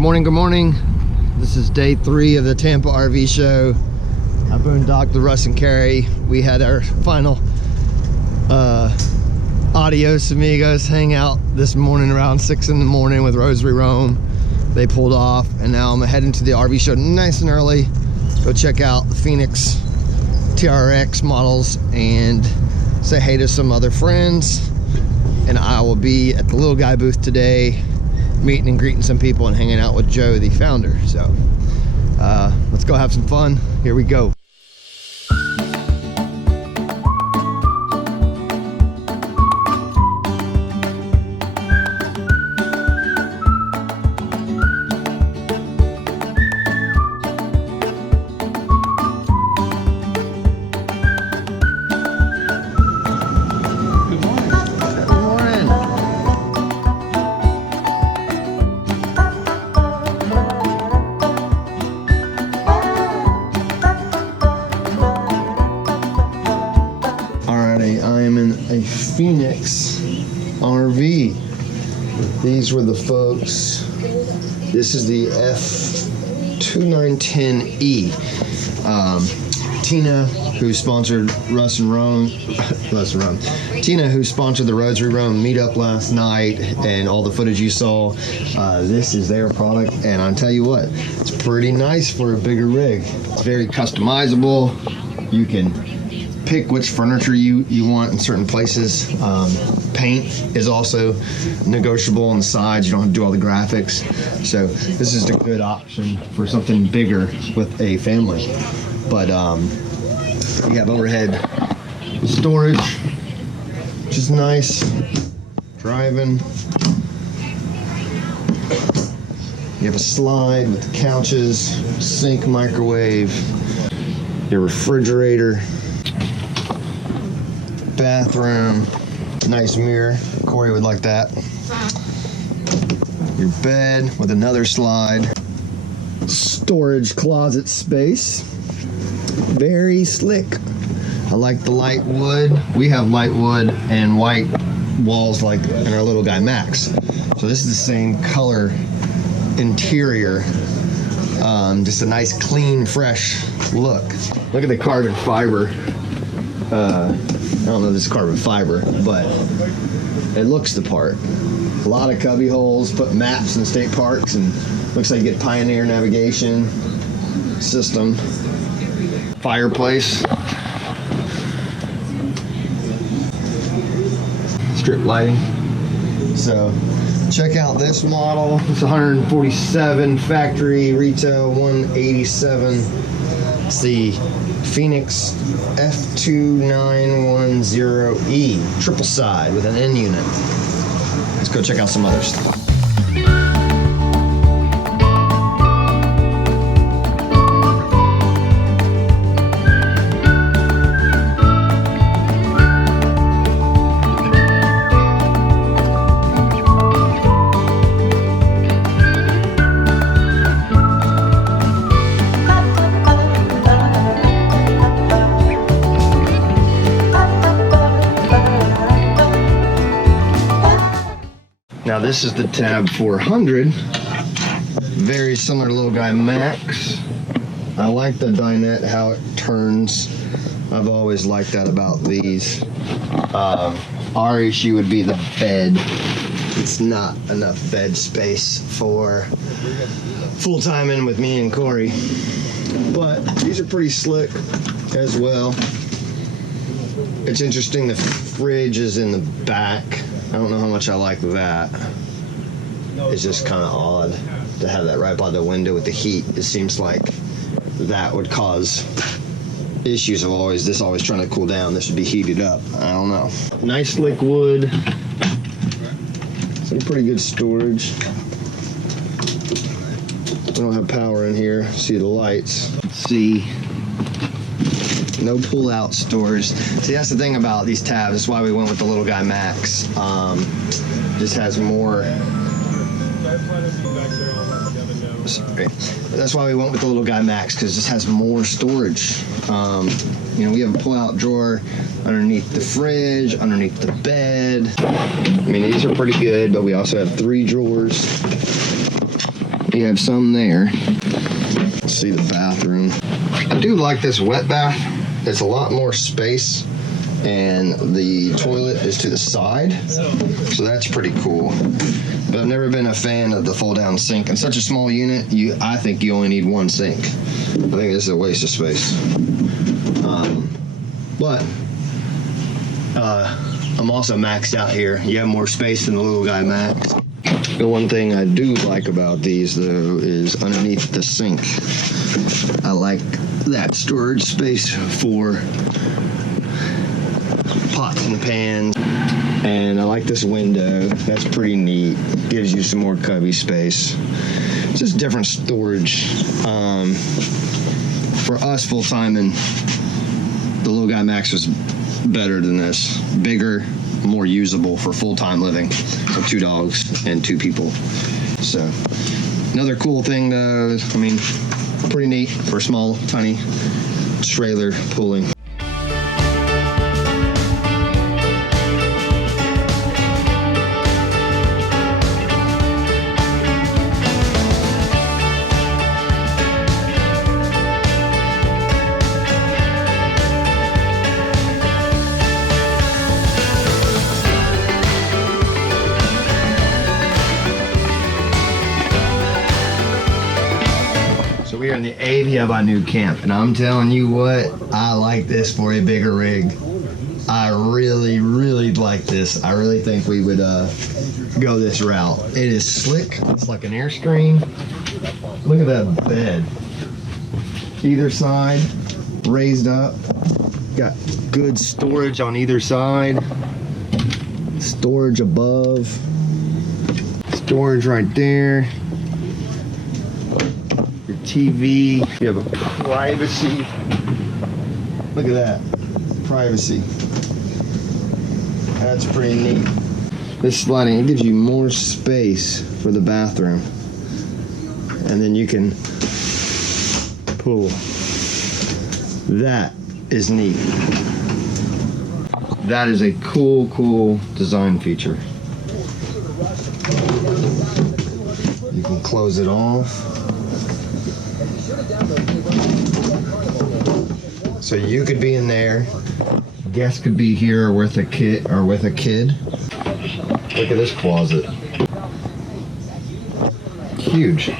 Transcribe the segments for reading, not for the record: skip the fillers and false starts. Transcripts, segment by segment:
Good morning, good morning. This is day 3 of the Tampa RV show. I boondocked the Russ and Carrie. We had our final adios amigos hangout this morning around 6 in the morning with Rosary Rome. They pulled off, and now I'm heading to the RV show nice and early. Go check out the Phoenix TRX models and say hey to some other friends. And I will be at the little guy booth today, meeting and greeting some people and hanging out with Joe, the founder. So let's go have some fun. Here we go. Phoenix RV. These were the folks. This is the F2910E. Tina, who sponsored Russ and Rome. Tina, who sponsored the Rosary Rome meetup last night, and all the footage you saw. This is their product, and I'll tell you what, it's pretty nice for a bigger rig. It's very customizable. You can pick which furniture you want in certain places. Paint is also negotiable on the sides. You don't have to do all the graphics. So this is a good option for something bigger with a family. But you have overhead storage, which is nice. Driving. You have a slide with the couches, sink, microwave, your refrigerator, bathroom, nice mirror. Corey would like that. Your bed with another slide. Storage closet space. Very slick. I like the light wood. We have light wood and white walls like in our little guy Max. So this is the same color interior. Just a nice, clean, fresh look. Look at the carbon fiber. I don't know if this is carbon fiber, but it looks the part. A lot of cubby holes, put maps in state parks, and looks like you get Pioneer navigation system. Fireplace. Strip lighting. So check out this model. It's 147, factory retail 187. It's the Phoenix F2910E, triple side with an N unit. Let's go check out some other stuff. Now this is the Tab 400, very similar to little guy Max. I like the dinette, how it turns. I've always liked that about these. Our issue would be the bed. It's not enough bed space for full-time in with me and Corey. But these are pretty slick as well. It's interesting, the fridge is in the back. I don't know how much I like that. It's just kind of odd to have that right by the window with the heat. It seems like that would cause issues of this always trying to cool down. This should be heated up. I don't know. Nice slick wood. Some pretty good storage. We don't have power in here. See the lights. Let's see. No pull-out storage. See, that's the thing about these tabs. That's why we went with the little guy Max. Just has more. Sorry. That's why we went with the little guy Max, because this has more storage. You know, we have a pull-out drawer underneath the fridge, underneath the bed. I mean, these are pretty good, but we also have 3 drawers. You have some there. Let's see the bathroom. I do like this wet bath. It's a lot more space, and the toilet is to the side, so that's pretty cool. But I've never been a fan of the fold-down sink. In such a small unit, I think you only need one sink. I think this is a waste of space. But I'm also maxed out here. You have more space than the little guy max. The one thing I do like about these, though, is underneath the sink. I like that storage space for pots and pans. And I like this window. That's pretty neat. Gives you some more cubby space. It's just different storage. For us full-time, and the little guy max was better than this. Bigger, more usable for full-time living. So 2 dogs and 2 people. So another cool thing, though, I mean, pretty neat for a small, tiny trailer pulling. We are in the Avia by NuCamp, and I'm telling you what, I like this for a bigger rig. I really, really like this. I really think we would go this route. It is slick. It's like an Airstream. Look at that bed. Either side, raised up. Got good storage on either side. Storage above. Storage right there. TV, you have a privacy. Look at that, privacy. That's pretty neat. This sliding, it gives you more space for the bathroom. And then you can pull. That is neat. That is a cool design feature. You can close it off. So you could be in there, guests could be here with a kid. Look at this closet. Huge.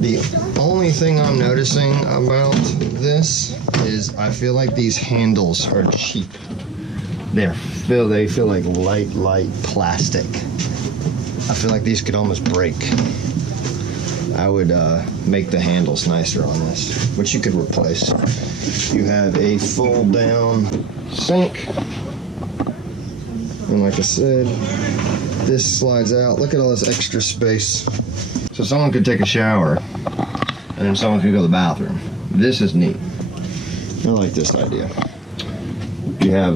The only thing I'm noticing about this is I feel like these handles are cheap. They feel like light plastic. I feel like these could almost break. I would make the handles nicer on this, which you could replace. You have a fold down sink. And like I said, this slides out. Look at all this extra space. So someone could take a shower and then someone could go to the bathroom. This is neat. I like this idea. You have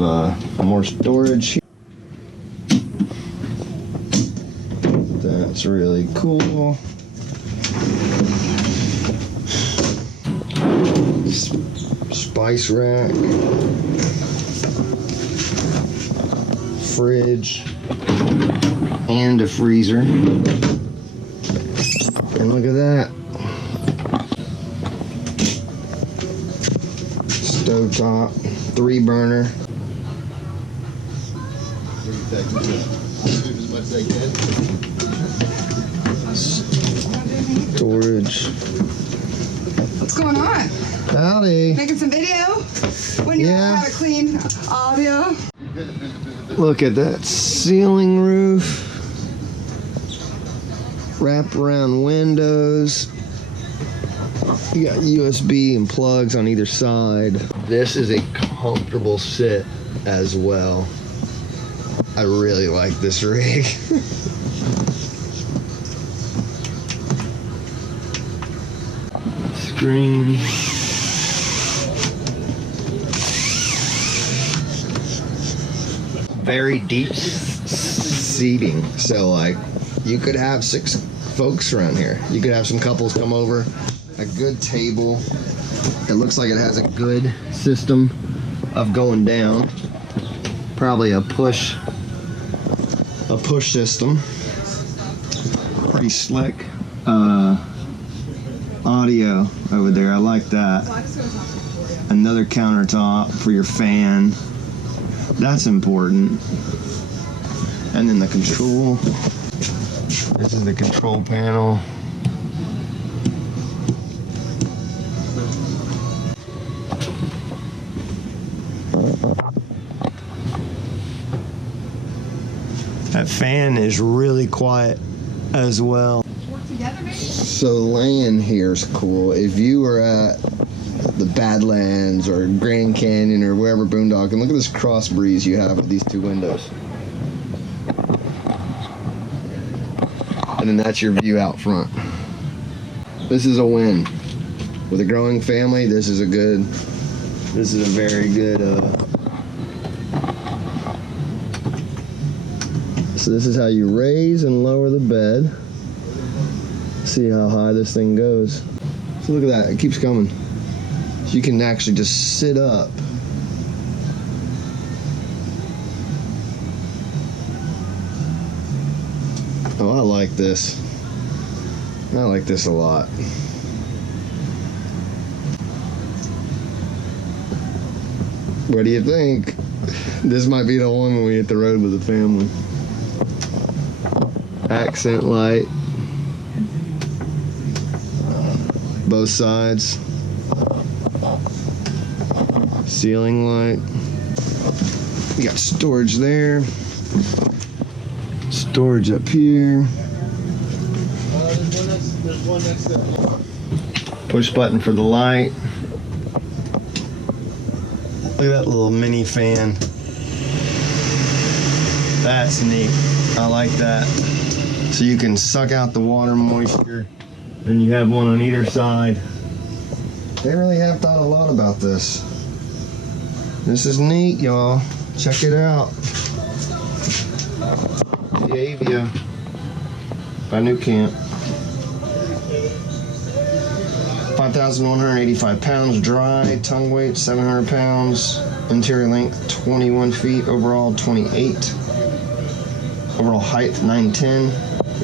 more storage. That's really cool. Spice rack, fridge, and a freezer. And look at that. Stovetop, 3 burner. Storage. What's going on? Howdy. Making some video? When you know how to clean audio? Look at that ceiling roof. Wrap around windows. You got USB and plugs on either side. This is a comfortable sit as well. I really like this rig. Screen. Very deep seating, so like you could have 6 folks around here. You could have some couples come over. A good table. It looks like it has a good system of going down. Probably a push a push system. Pretty slick. Audio over there, I like that. Another countertop for your fan. That's important. And then the control. This is the control panel. That fan is really quiet as well. So laying here is cool. If you were at the Badlands or Grand Canyon or wherever boondocking, look at this cross breeze you have with these two windows. And then that's your view out front. This is a win. With a growing family, this is a very good, so this is how you raise and lower the bed. See how high this thing goes. So look at that, it keeps coming. So you can actually just sit up. Oh, I like this. I like this a lot. What do you think? This might be the one when we hit the road with the family. Accent light. Both sides. Ceiling light. We got storage there. Storage up here. There's one next to it. Push button for the light. Look at that little mini fan. That's neat. I like that. So you can suck out the water moisture. Then you have one on either side. They really have thought a lot about this. This is neat, y'all. Check it out. The Avia by NuCamp. 5,185 pounds dry, tongue weight 700 pounds, interior length 21 feet, overall 28, overall height 910,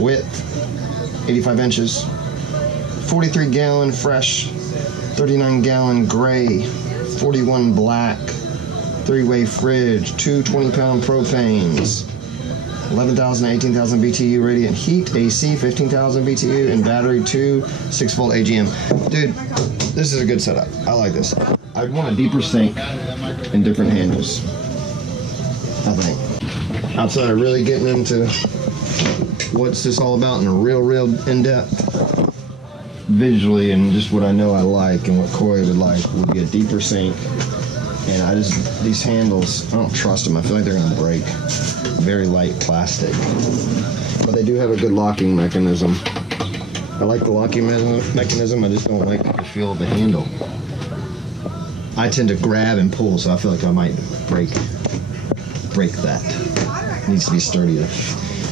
width 85 inches, 43 gallon fresh, 39 gallon gray, 41 black, 3-way fridge, 2 20-pound propanes, 11,000 to 18,000 BTU radiant heat, AC 15,000 BTU, and battery 2 6-volt AGM. Dude, this is a good setup. I like this. I'd want a deeper sink and different handles, I think. Outside of really getting into what's this all about in a real in-depth, visually, and just what I know I like and what Corey would like would be a deeper sink. And these handles, I don't trust them. I feel like they're gonna break. Very light plastic. But they do have a good locking mechanism. I like the locking mechanism, I just don't like the feel of the handle. I tend to grab and pull, so I feel like I might break that. It needs to be sturdier.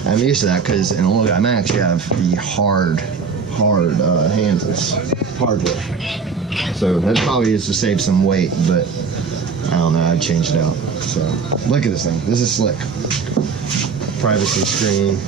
I'm used to that because in a little I might actually have the hard handles, hardware. So that probably is to save some weight, but I don't know, I'd change it out. So look at this thing. This is slick. Privacy screen.